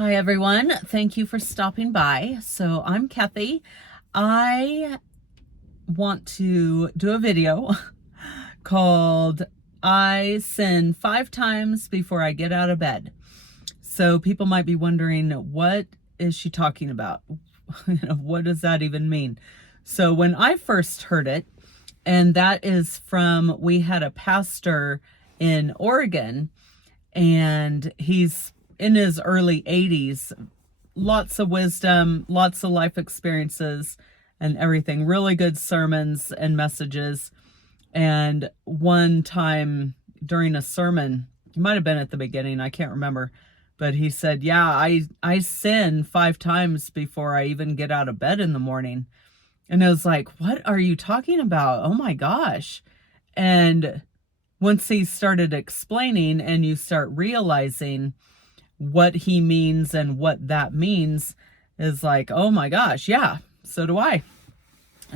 Hi everyone, thank you for stopping by. So I'm Kathy. I want to do a video called I Sin 5 Times Before I Get Out of Bed. So people might be wondering, what is she talking about? What does that even mean? So when I first heard it, and that is from, we had a pastor in Oregon, and he's in his early 80s, lots of wisdom, lots of life experiences and everything, really good sermons and messages. And one time during a sermon, it might have been at the beginning, I can't remember, but he said, yeah, I sin 5 times before I even get out of bed in the morning. And I was like, what are you talking about? Oh my gosh. And once he started explaining and you start realizing what he means and what that means, is like, oh my gosh, yeah, so do I.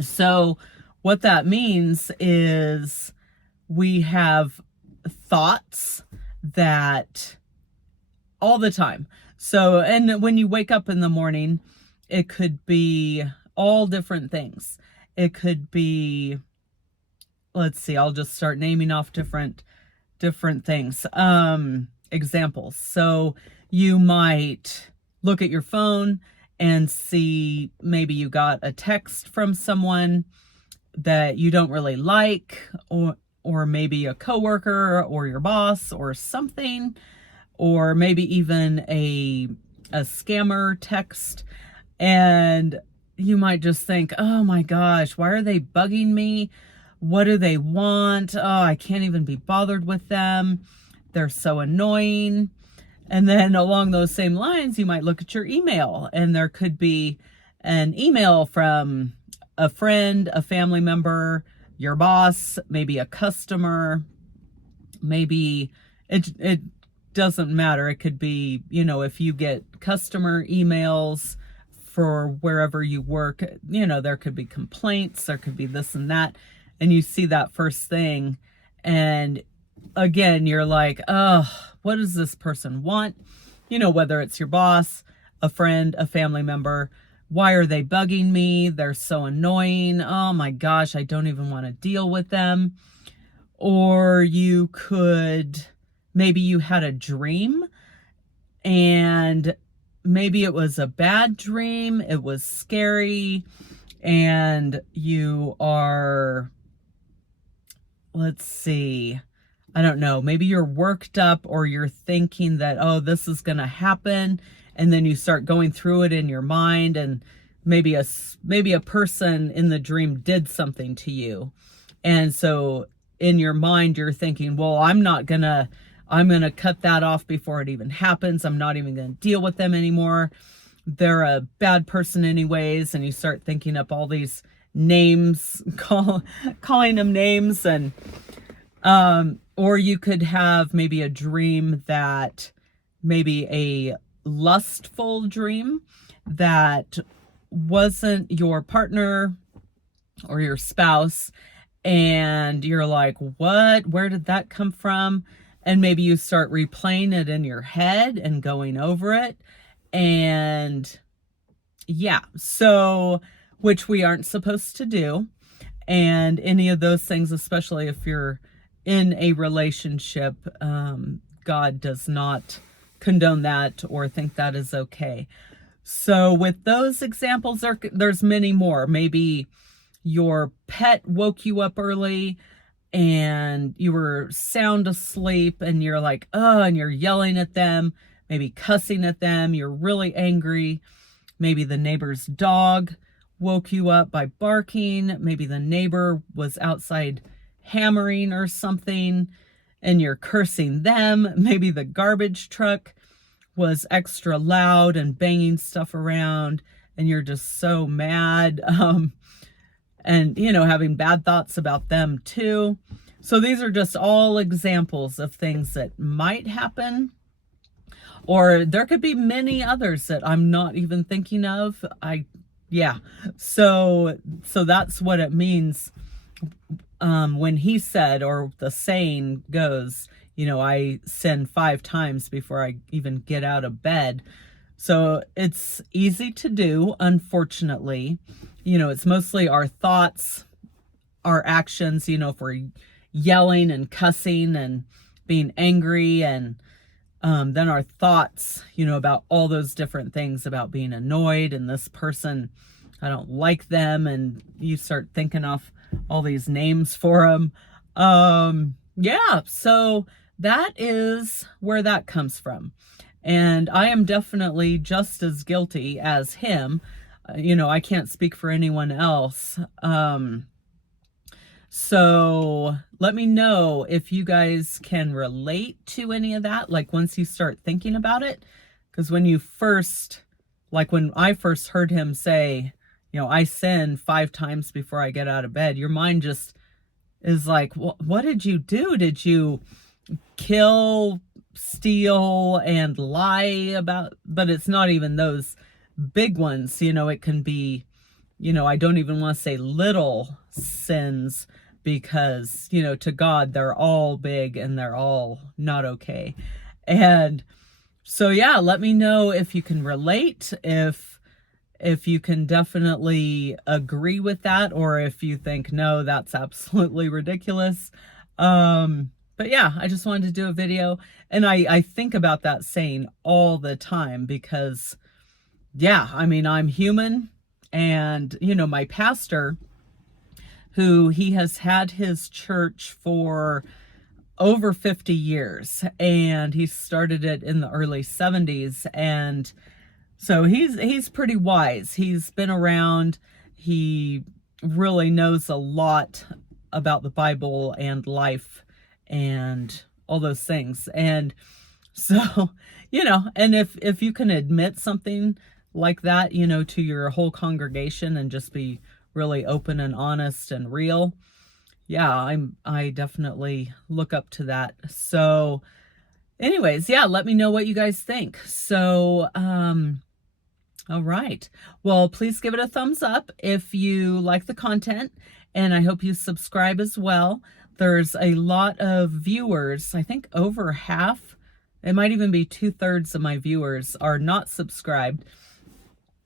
So what that means is we have thoughts that all the time. So, and when you wake up in the morning, it could be all different things. It could be, let's see, I'll just start naming off different things. Examples. So you might look at your phone and see maybe you got a text from someone that you don't really like, or maybe a coworker or your boss or something, or maybe even a scammer text, and you might just think, oh my gosh, why are they bugging me? What do they want? Oh, I can't even be bothered with them. They're so annoying. And then along those same lines, you might look at your email, and there could be an email from a friend, a family member, your boss, maybe a customer, maybe it doesn't matter. It could be, if you get customer emails for wherever you work, there could be complaints, there could be this and that. And you see that first thing, and again, you're like, oh, what does this person want? Whether it's your boss, a friend, a family member, why are they bugging me? They're so annoying. Oh my gosh, I don't even want to deal with them. Or you could, maybe you had a dream, and maybe it was a bad dream, it was scary, and you are, let's see, I don't know, maybe you're worked up, or you're thinking that, oh, this is going to happen. And then you start going through it in your mind, and maybe a person in the dream did something to you. And so in your mind, you're thinking, well, I'm going to cut that off before it even happens. I'm not even going to deal with them anymore. They're a bad person anyways. And you start thinking up all these names, calling them names. And, or you could have maybe a dream that, maybe a lustful dream that wasn't your partner or your spouse, and you're like, what? Where did that come from? And maybe you start replaying it in your head and going over it. And yeah, so, which we aren't supposed to do. And any of those things, especially if you're in a relationship, God does not condone that or think that is okay. So with those examples, there's many more. Maybe your pet woke you up early and you were sound asleep, and you're like, oh, and you're yelling at them, maybe cussing at them, you're really angry. Maybe the neighbor's dog woke you up by barking. Maybe the neighbor was outside hammering or something, and you're cursing them. Maybe the garbage truck was extra loud and banging stuff around, and you're just so mad. And, having bad thoughts about them too. So these are just all examples of things that might happen. Or there could be many others that I'm not even thinking of. Yeah. So that's what it means. When he said, or the saying goes, I sin 5 times before I even get out of bed. So it's easy to do, unfortunately. You know, it's mostly our thoughts, our actions, you know, if we're yelling and cussing and being angry, and then our thoughts, you know, about all those different things, about being annoyed and this person, I don't like them, and you start thinking off all these names for them. Yeah, so that is where that comes from. And I am definitely just as guilty as him. You know, I can't speak for anyone else. So let me know if you guys can relate to any of that, like once you start thinking about it. Because when you first, like when I first heard him say, you know, I sin 5 times before I get out of bed, your mind just is like, what did you do? Did you kill, steal, and lie about? But it's not even those big ones. You know, it can be, you know, I don't even want to say little sins, because, you know, to God, they're all big and they're all not okay. And so, yeah, let me know if you can relate, if you can definitely agree with that, or if you think, no, that's absolutely ridiculous. But yeah, I just wanted to do a video, and I think about that saying all the time, because yeah, I mean, I'm human. And, you know, my pastor, who he has had his church for over 50 years, and he started it in the early 70s. And so he's pretty wise. He's been around. He really knows a lot about the Bible and life and all those things. And so, you know, and if you can admit something like that, you know, to your whole congregation, and just be really open and honest and real, yeah, I definitely look up to that. So anyways, yeah, let me know what you guys think. So all right. Well, please give it a thumbs up if you like the content, and I hope you subscribe as well. There's a lot of viewers, I think over half, it might even be 2/3 of my viewers are not subscribed,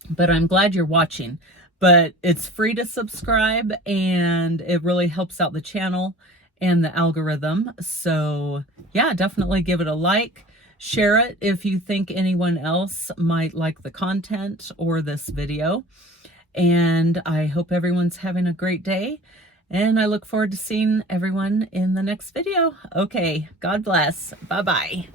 but I'm glad you're watching. But it's free to subscribe, and it really helps out the channel and the algorithm. So yeah, definitely give it a like. Share it if you think anyone else might like the content or this video. And I hope everyone's having a great day. And I look forward to seeing everyone in the next video. Okay, God bless. Bye-bye.